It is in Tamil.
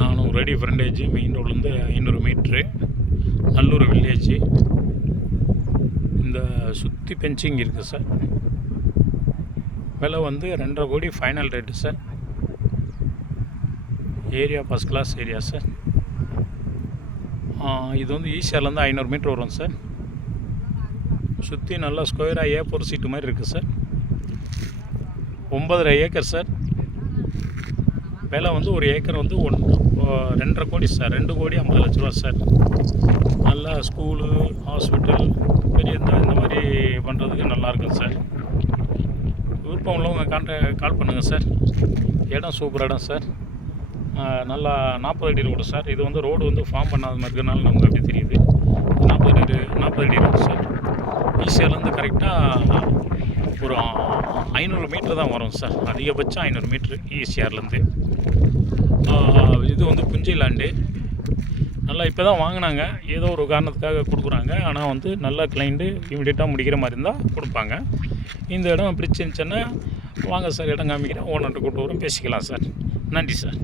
400 அடி ஃப்ரண்டேஜ், மெயின் ரோட்லேருந்து 500 மீட்ரு, நல்லூர் வில்லேஜ். இந்த சுற்றி பென்சிங் இருக்குது சார். விலை வந்து 2.5 கோடி final rate sir. Area first class area sir. இது வந்து ஈசிஆர்லேருந்து 500 மீட்ரு வரும் சார். சுற்றி நல்லா ஸ்கொயராக A4 சீட்டு மாதிரி இருக்குது சார். 9.5 acre sir. விலை வந்து ஒரு ஏக்கர் வந்து 2.5 கோடி சார். 2 கோடி 50 லட்ச ரூபா சார். நல்லா ஸ்கூலு, ஹாஸ்பிட்டல், பெரிய இந்த மாதிரி பண்ணுறதுக்கு நல்லாயிருக்கும் சார். விருப்பம் உள்ளவங்க கால் பண்ணுங்கள் சார். இடம் சூப்பர் இடம் சார். நல்லா 40 அடி ரோடு சார். இது வந்து ரோடு வந்து ஃபார்ம் பண்ணாத மாதிரி இருக்கிறனால நமக்கு அப்படி தெரியுது. 40 அடி ரோடு சார். ஈசிஆர்லேருந்து கரெக்டாக ஒரு 500 மீட்ரு தான் வரும் சார். அதிகபட்சம் 500 மீட்ரு ஈசிஆர்லேருந்து. இது வந்து புஞ்சை லேண்டு. நல்லா இப்போ தான் வாங்கினாங்க, ஏதோ ஒரு காரணத்துக்காக கொடுக்குறாங்க. ஆனால் வந்து நல்லா கிளைண்ட்டு இமீடியட்டாக முடிக்கிற மாதிரி இருந்தால் கொடுப்பாங்க. இந்த இடம் பிடிச்சிருந்துச்சுன்னா வாங்க சார், இடம் காமிக்கிறேன், ஓனர்கிட்ட கூப்பிட்டு வரும், பேசிக்கலாம் சார். நன்றி சார்.